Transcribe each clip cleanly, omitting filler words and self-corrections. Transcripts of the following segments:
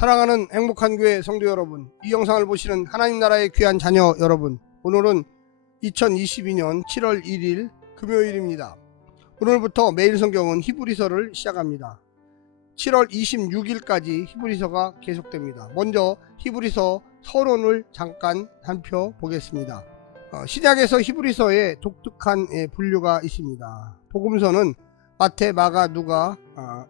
사랑하는 행복한 교회 성도 여러분, 이 영상을 보시는 하나님 나라의 귀한 자녀 여러분, 오늘은 2022년 7월 1일 금요일입니다. 오늘부터 매일 성경은 히브리서를 시작합니다. 7월 26일까지 히브리서가 계속됩니다. 먼저 히브리서 서론을 잠깐 살펴보겠습니다. 신약에서 히브리서에 독특한 분류가 있습니다. 복음서는 마태, 마가, 누가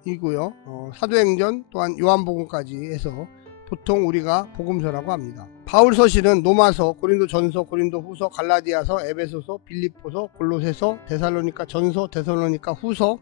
이고요. 사도행전 또한 요한복음까지 해서 보통 우리가 복음서라고 합니다. 바울서신은 로마서, 고린도전서, 고린도후서, 갈라디아서, 에베소서, 빌립보서, 골로새서, 데살로니가 전서, 데살로니가 후서,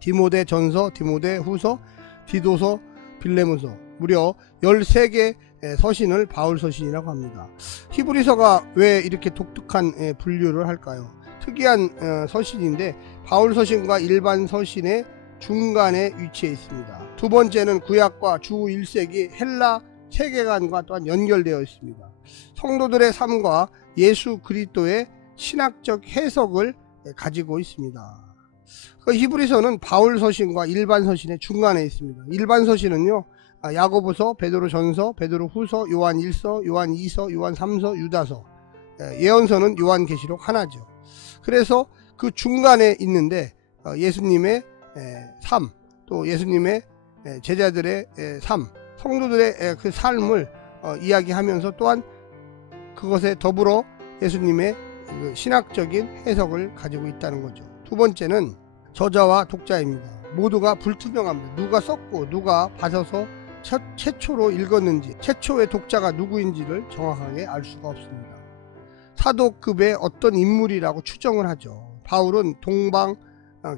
디모데 전서, 디모데 후서, 디도서, 빌레몬서, 무려 13개 서신을 바울서신이라고 합니다. 히브리서가 왜 이렇게 독특한 분류를 할까요? 특이한 서신인데 바울서신과 일반 서신의 중간에 위치해 있습니다. 두 번째는 구약과 주 1세기 헬라 세계관과 또한 연결되어 있습니다. 성도들의 삶과 예수 그리스도의 신학적 해석을 가지고 있습니다. 그 히브리서는 바울서신과 일반 서신의 중간에 있습니다. 일반 서신은요, 야고보서, 베드로전서, 베드로후서, 요한 1서, 요한 2서, 요한 3서, 유다서, 예언서는 요한계시록 하나죠. 그래서 그 중간에 있는데 예수님의 삶, 또 예수님의 제자들의 삶, 성도들의 그 삶을 이야기하면서 또한 그것에 더불어 예수님의 그 신학적인 해석을 가지고 있다는 거죠. 두 번째는 저자와 독자입니다. 모두가 불투명합니다. 누가 썼고 누가 받아서 최초로 읽었는지, 최초의 독자가 누구인지를 정확하게 알 수가 없습니다. 사도급의 어떤 인물이라고 추정을 하죠. 바울은 동방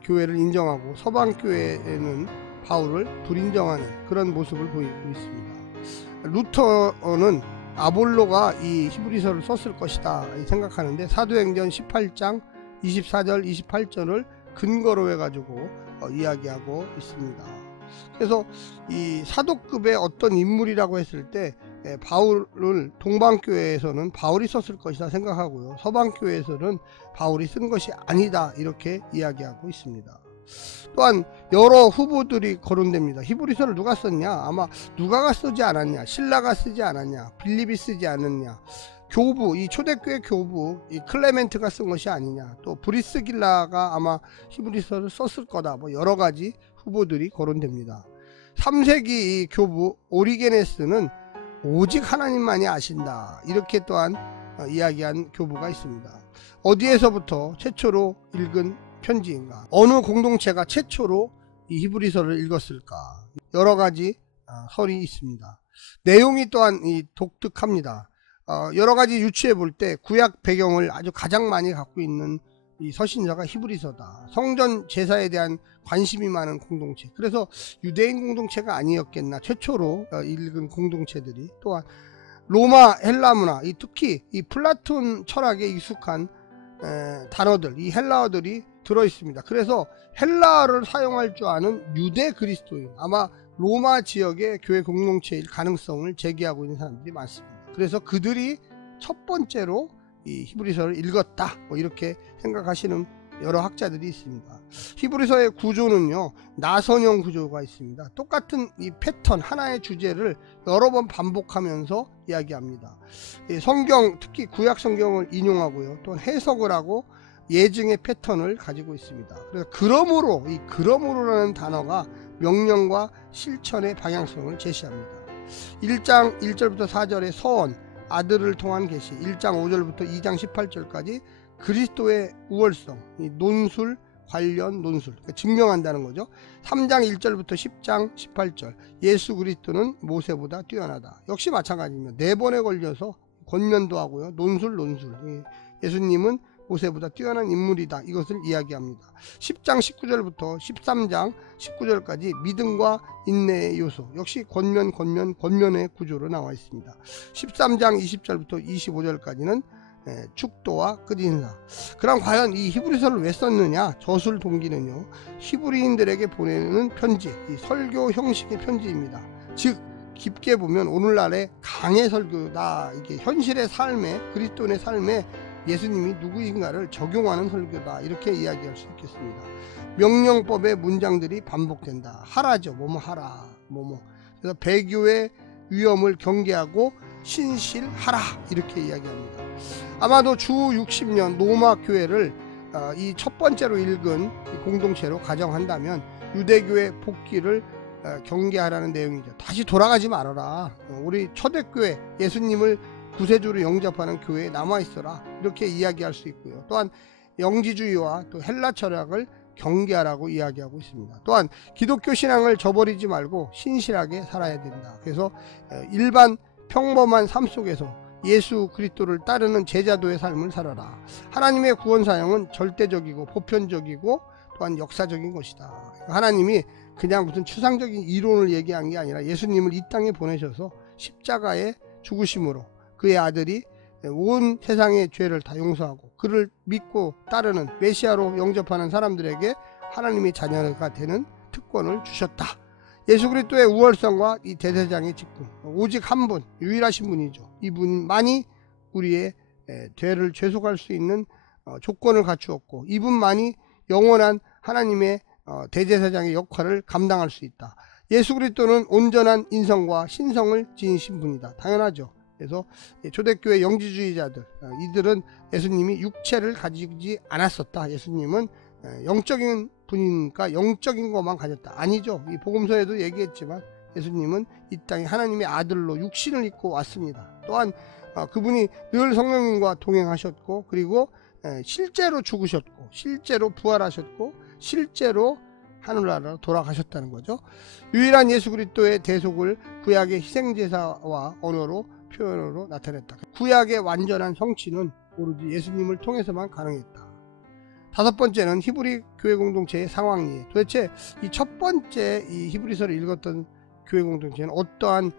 교회를 인정하고 서방 교회에는 바울을 불인정하는 그런 모습을 보이고 있습니다. 루터는 아볼로가 이 히브리서를 썼을 것이다 생각하는데 사도행전 18장 24절 28절을 근거로 해가지고 이야기하고 있습니다. 그래서 이 사도급의 어떤 인물이라고 했을 때 바울을 동방교회에서는 바울이 썼을 것이다 생각하고요, 서방교회에서는 바울이 쓴 것이 아니다 이렇게 이야기하고 있습니다. 또한 여러 후보들이 거론됩니다. 히브리서를 누가 썼냐? 아마 누가가 쓰지 않았냐, 신라가 쓰지 않았냐, 빌립이 쓰지 않았냐, 교부, 이 초대교회 교부 이 클레멘트가 쓴 것이 아니냐, 또 브리스길라가 아마 히브리서를 썼을 거다, 뭐 여러가지 후보들이 거론됩니다. 3세기 이 교부 오리게네스는 오직 하나님만이 아신다 이렇게 또한 이야기한 교부가 있습니다. 어디에서부터 최초로 읽은 편지인가, 어느 공동체가 최초로 이 히브리서를 읽었을까, 여러가지 설이 있습니다. 내용이 또한 독특합니다. 여러가지 유추해 볼 때 구약 배경을 아주 가장 많이 갖고 있는 이 서신서가 히브리서다. 성전 제사에 대한 관심이 많은 공동체, 그래서 유대인 공동체가 아니었겠나, 최초로 읽은 공동체들이. 또한 로마 헬라 문화, 특히 이 플라톤 철학에 익숙한 단어들, 이 헬라어들이 들어있습니다. 그래서 헬라어를 사용할 줄 아는 유대 그리스도인, 아마 로마 지역의 교회 공동체일 가능성을 제기하고 있는 사람들이 많습니다. 그래서 그들이 첫 번째로 이 히브리서를 읽었다, 뭐 이렇게 생각하시는 여러 학자들이 있습니다. 히브리서의 구조는요, 나선형 구조가 있습니다. 똑같은 이 패턴, 하나의 주제를 여러 번 반복하면서 이야기합니다. 성경, 특히 구약 성경을 인용하고요, 또 해석을 하고 예증의 패턴을 가지고 있습니다. 그래서 그러므로, 이 그러므로라는 단어가 명령과 실천의 방향성을 제시합니다. 1장 1절부터 4절의 서원, 아들을 통한 계시, 1장 5절부터 2장 18절까지 그리스도의 우월성, 이 논술, 관련 논술, 그러니까 증명한다는 거죠. 3장 1절부터 10장 18절, 예수 그리스도는 모세보다 뛰어나다. 역시 마찬가지입니다. 4번에 걸려서 권면도 하고요, 논술. 예수님은 모세보다 뛰어난 인물이다, 이것을 이야기합니다. 10장 19절부터 13장 19절까지 믿음과 인내의 요소, 역시 권면의 구조로 나와 있습니다. 13장 20절부터 25절까지는 축도와 끝인사. 그럼 과연 이 히브리서를 왜 썼느냐? 저술 동기는요, 히브리인들에게 보내는 편지, 이 설교 형식의 편지입니다. 즉 깊게 보면 오늘날의 강해 설교다, 이게 현실의 삶에, 그리스도인의 삶에 예수님이 누구인가를 적용하는 설교다, 이렇게 이야기할 수 있겠습니다. 명령법의 문장들이 반복된다. 하라죠. 뭐뭐 하라, 뭐뭐. 그래서 배교의 위험을 경계하고 신실하라 이렇게 이야기합니다. 아마도 주 60년 로마 교회를 이 첫 번째로 읽은 공동체로 가정한다면 유대교의 복귀를 경계하라는 내용이죠. 다시 돌아가지 말아라. 우리 초대교회 예수님을 구세주로 영접하는 교회에 남아있어라 이렇게 이야기할 수 있고요. 또한 영지주의와 또 헬라 철학을 경계하라고 이야기하고 있습니다. 또한 기독교 신앙을 저버리지 말고 신실하게 살아야 된다. 그래서 일반 평범한 삶 속에서 예수 그리스도를 따르는 제자도의 삶을 살아라. 하나님의 구원 사역은 절대적이고 보편적이고 또한 역사적인 것이다. 하나님이 그냥 무슨 추상적인 이론을 얘기한 게 아니라 예수님을 이 땅에 보내셔서 십자가에 죽으심으로 그의 아들이 온 세상의 죄를 다 용서하고 그를 믿고 따르는 메시아로 영접하는 사람들에게 하나님의 자녀가 되는 특권을 주셨다. 예수 그리스도의 우월성과 이 대제사장의 직분, 오직 한 분, 유일하신 분이죠. 이분만이 우리의 죄를 죄속할 수 있는 조건을 갖추었고 이분만이 영원한 하나님의 대제사장의 역할을 감당할 수 있다. 예수 그리스도는 온전한 인성과 신성을 지니신 분이다. 당연하죠. 그래서 초대교회 영지주의자들, 이들은 예수님이 육체를 가지지 않았었다. 예수님은 영적인 분이니까 영적인 것만 가졌다. 아니죠. 이 복음서에도 얘기했지만 예수님은 이 땅에 하나님의 아들로 육신을 입고 왔습니다. 또한 그분이 늘 성령님과 동행하셨고 그리고 실제로 죽으셨고 실제로 부활하셨고 실제로 하늘나라로 돌아가셨다는 거죠. 유일한 예수 그리스도의 대속을 구약의 희생제사와 언어로 표현으로 나타냈다. 구약의 완전한 성취는 오로지 예수님을 통해서만 가능했다. 다섯 번째는 히브리 교회 공동체의 상황이에요. 도대체 이 첫 번째 이 히브리서를 읽었던 교회 공동체는 어떠한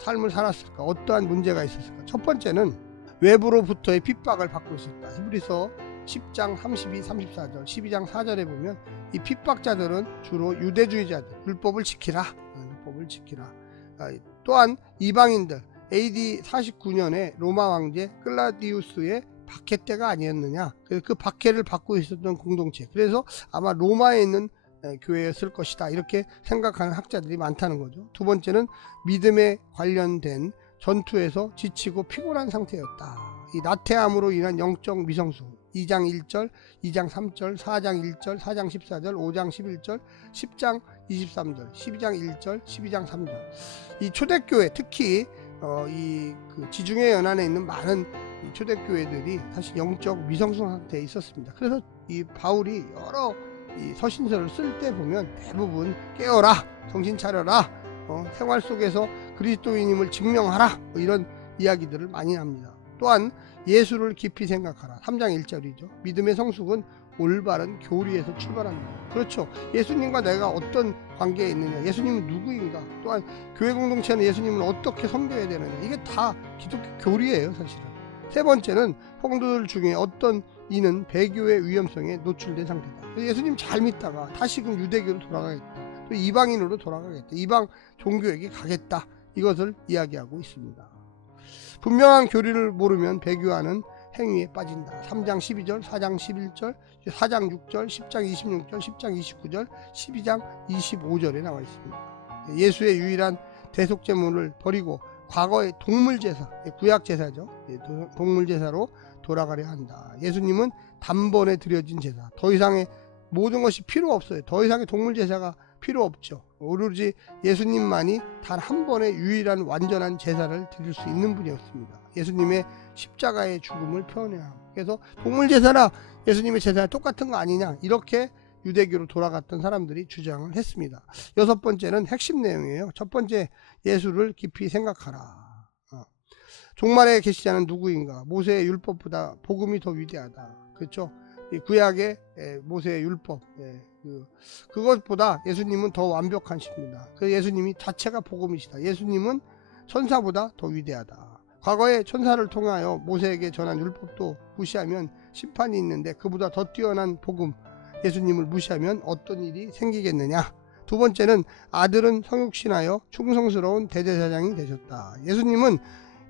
삶을 살았을까? 어떠한 문제가 있었을까? 첫 번째는 외부로부터의 핍박을 받고 있었다. 히브리서 10장 32, 34절, 12장 4절에 보면 이 핍박자들은 주로 유대주의자들, 율법을 지키라. 율법을 지키라. 또한 이방인들, AD 49년에 로마 왕제 클라디우스의 박해 때가 아니었느냐. 그 박해를 받고 있었던 공동체. 그래서 아마 로마에 있는 교회였을 것이다. 이렇게 생각하는 학자들이 많다는 거죠. 두 번째는 믿음에 관련된 전투에서 지치고 피곤한 상태였다. 이 나태함으로 인한 영적 미성숙. 2장 1절, 2장 3절, 4장 1절, 4장 14절, 5장 11절, 10장 23절, 12장 1절, 12장 3절. 이 초대교회, 특히 그 지중해 연안에 있는 많은 이 초대교회들이 사실 영적 미성숙 상태에 있었습니다. 그래서 이 바울이 여러 이 서신서를 쓸 때 보면 대부분 깨어라, 정신 차려라, 생활 속에서 그리스도인임을 증명하라, 뭐 이런 이야기들을 많이 합니다. 또한 예수를 깊이 생각하라. 3장 1절이죠. 믿음의 성숙은 올바른 교리에서 출발한다. 그렇죠. 예수님과 내가 어떤 관계에 있느냐, 예수님은 누구인가, 또한 교회 공동체는 예수님을 어떻게 섬겨야 되느냐, 이게 다 기독교 교리예요. 사실은. 세 번째는 성도들 중에 어떤 이는 배교의 위험성에 노출된 상태다. 예수님 잘 믿다가 다시금 유대교로 돌아가겠다, 또 이방인으로 돌아가겠다, 이방 종교에게 가겠다, 이것을 이야기하고 있습니다. 분명한 교리를 모르면 배교하는 행위에 빠진다. 3장 12절, 4장 11절, 4장 6절, 10장 26절, 10장 29절, 12장 25절에 나와 있습니다. 예수의 유일한 대속제물을 버리고 과거의 동물제사, 구약제사죠. 동물제사로 돌아가려 한다. 예수님은 단번에 드려진 제사, 더 이상의 모든 것이 필요 없어요. 더 이상의 동물제사가 필요 없죠. 오로지 예수님만이 단 한 번의 유일한 완전한 제사를 드릴 수 있는 분이었습니다. 예수님의 십자가의 죽음을 표현해야 합니다. 그래서 동물제사나 예수님의 제사가 똑같은 거 아니냐, 이렇게 유대교로 돌아갔던 사람들이 주장을 했습니다. 여섯 번째는 핵심 내용이에요. 첫 번째, 예수를 깊이 생각하라. 종말의 계시자는 누구인가? 모세의 율법보다 복음이 더 위대하다. 그렇죠? 이 구약의 모세의 율법, 그것보다 예수님은 더 완벽하십니다. 그 예수님이 자체가 복음이시다. 예수님은 천사보다 더 위대하다. 과거에 천사를 통하여 모세에게 전한 율법도 무시하면 심판이 있는데 그보다 더 뛰어난 복음, 예수님을 무시하면 어떤 일이 생기겠느냐. 두 번째는 아들은 성육신하여 충성스러운 대제사장이 되셨다. 예수님은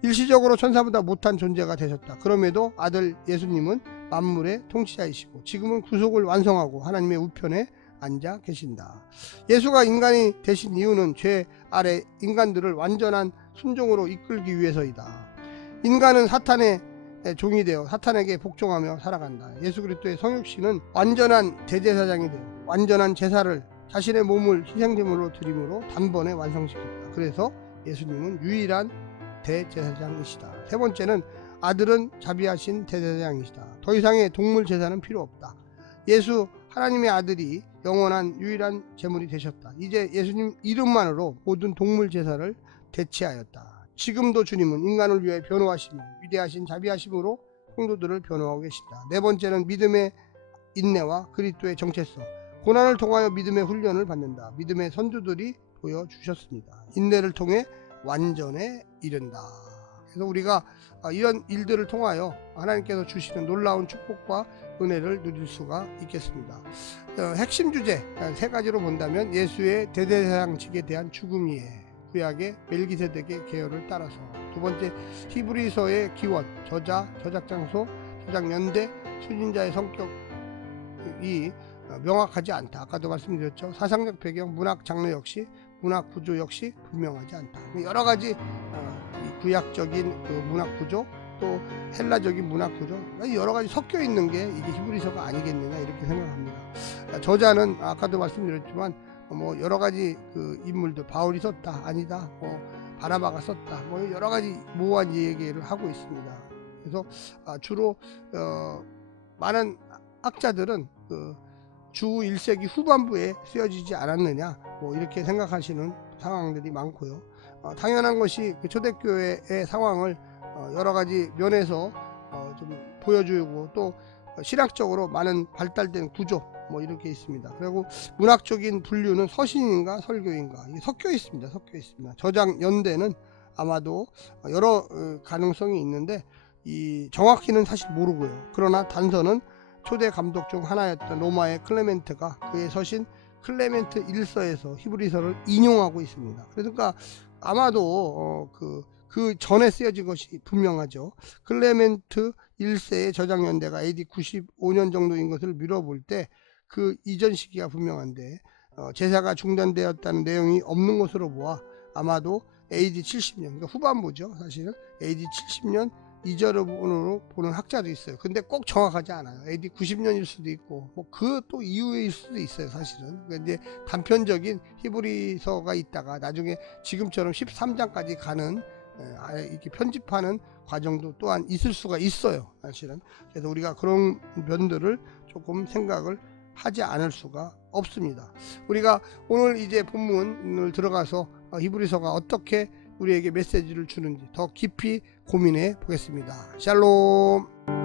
일시적으로 천사보다 못한 존재가 되셨다. 그럼에도 아들 예수님은 만물의 통치자이시고 지금은 구속을 완성하고 하나님의 우편에 앉아 계신다. 예수가 인간이 되신 이유는 죄 아래 인간들을 완전한 순종으로 이끌기 위해서이다. 인간은 사탄의 종이 되어 사탄에게 복종하며 살아간다. 예수 그리스도의 성육신은 완전한 대제사장이 되어 완전한 제사를 자신의 몸을 희생제물로 드림으로 단번에 완성시켰다. 그래서 예수님은 유일한 대제사장이시다. 세 번째는 아들은 자비하신 대제사장이시다. 더 이상의 동물 제사는 필요 없다. 예수 하나님의 아들이 영원한 유일한 제물이 되셨다. 이제 예수님 이름만으로 모든 동물 제사를 대체하였다. 지금도 주님은 인간을 위해 변호하시며 위대하신 자비하심으로 성도들을 변호하고 계신다. 네 번째는 믿음의 인내와 그리스도의 정체성. 고난을 통하여 믿음의 훈련을 받는다. 믿음의 선조들이 보여주셨습니다. 인내를 통해 완전에 이른다. 그래서 우리가 이런 일들을 통하여 하나님께서 주시는 놀라운 축복과 은혜를 누릴 수가 있겠습니다. 핵심 주제 세 가지로 본다면 예수의 대제사장직에 대한 죽음이에 구약의 멜기세덱의 계열을 따라서, 두 번째 히브리서의 기원, 저자, 저작장소, 저작연대, 수진자의 성격이 명확하지 않다. 아까도 말씀드렸죠. 사상적 배경, 문학 장르 역시, 문학 구조 역시 분명하지 않다. 여러가지 구약적인 그 문학 구조, 또 헬라적인 문학 구조, 여러가지 섞여 있는 게 이게 히브리서가 아니겠느냐 이렇게 생각합니다. 저자는 아까도 말씀드렸지만 뭐 여러가지 그 인물들, 바울이 썼다, 아니다, 바나바가 썼다, 뭐 여러가지 모호한 얘기를 하고 있습니다. 그래서 주로 많은 학자들은 주 1세기 후반부에 쓰여지지 않았느냐 뭐 이렇게 생각하시는 상황들이 많고요. 당연한 것이 그 초대교회의 상황을 여러가지 면에서 좀 보여주고, 또 신학적으로 많은 발달된 구조 뭐 이렇게 있습니다. 그리고 문학적인 분류는 서신인가 설교인가 섞여 있습니다. 저작 연대는 아마도 여러 가능성이 있는데 정확히는 사실 모르고요. 그러나 단서는 초대 감독 중 하나였던 로마의 클레멘트가 그의 서신 클레멘트 1서에서 히브리서를 인용하고 있습니다. 그러니까 아마도 그 전에 쓰여진 것이 분명하죠. 클레멘트 1세의 저작연대가 AD 95년 정도인 것을 미뤄볼 때 그 이전 시기가 분명한데 제사가 중단되었다는 내용이 없는 것으로 보아 아마도 AD 70년, 그러니까 후반부죠. 사실은 AD 70년 이전으로 보는 학자도 있어요. 근데 꼭 정확하지 않아요. AD 90년일 수도 있고 뭐 그 또 이후일 수도 있어요. 사실은. 그러니까 이제 단편적인 히브리서가 있다가 나중에 지금처럼 13장까지 가는 이렇게 편집하는 과정도 또한 있을 수가 있어요. 사실은. 그래서 우리가 그런 면들을 조금 생각을 하지 않을 수가 없습니다. 우리가 오늘 이제 본문을 들어가서 히브리서가 어떻게 우리에게 메시지를 주는지 더 깊이 고민해 보겠습니다. 샬롬.